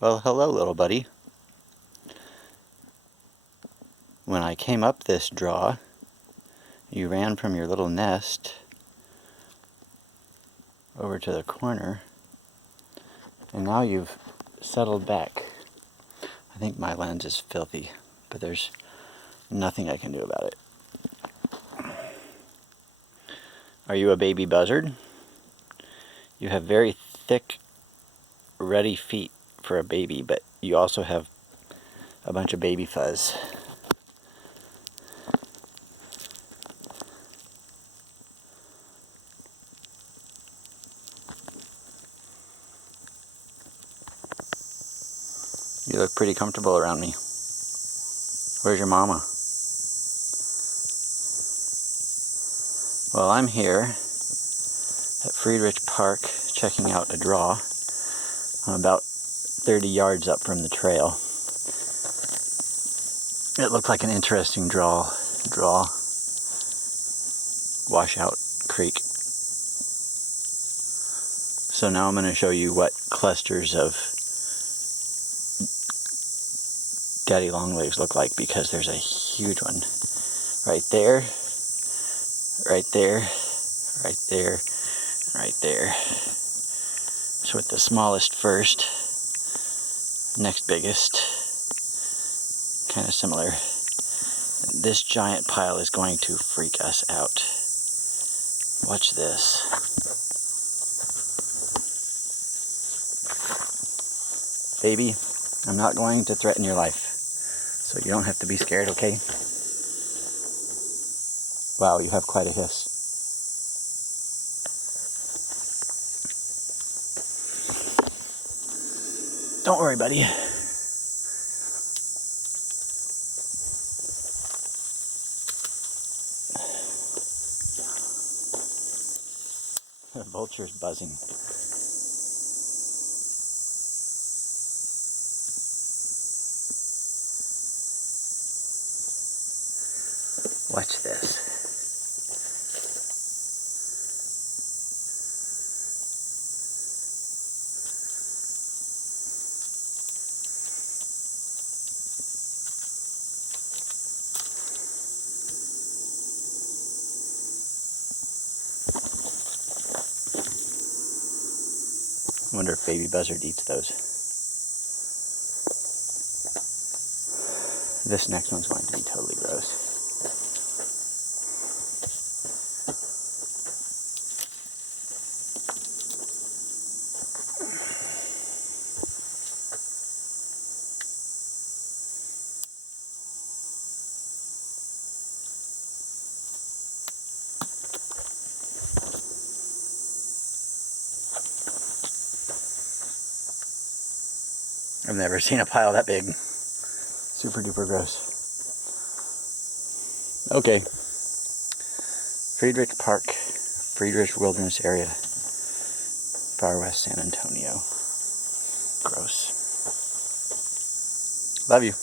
Well, hello, little buddy. When I came up this draw, you ran from your little nest over to the corner, and now you've settled back. I think my lens is filthy, but there's nothing I can do about it. Are you a baby buzzard? You have very thick, ruddy feet for a baby, but you also have a bunch of baby fuzz. You look pretty comfortable around me. Where's your mama? Well, I'm here at Friedrich Park checking out a draw. I'm about 30 yards up from the trail. It looked like an interesting draw. Washout creek. So now I'm going to show you what clusters of daddy longlegs look like, because there's a huge one right there, right there, right there, and right there. So with the smallest first, next biggest, kind of similar. This giant pile is going to freak us out. Watch this. Baby, I'm not going to threaten your life, so you don't have to be scared, okay? Wow, you have quite a hiss. Don't worry, buddy. The vulture's buzzing. Watch this. I wonder if baby buzzard eats those. This next one's going to be totally gross. I've never seen a pile that big. Super duper gross. Okay. Friedrich Park, Friedrich Wilderness Area, far west San Antonio. Gross. Love you.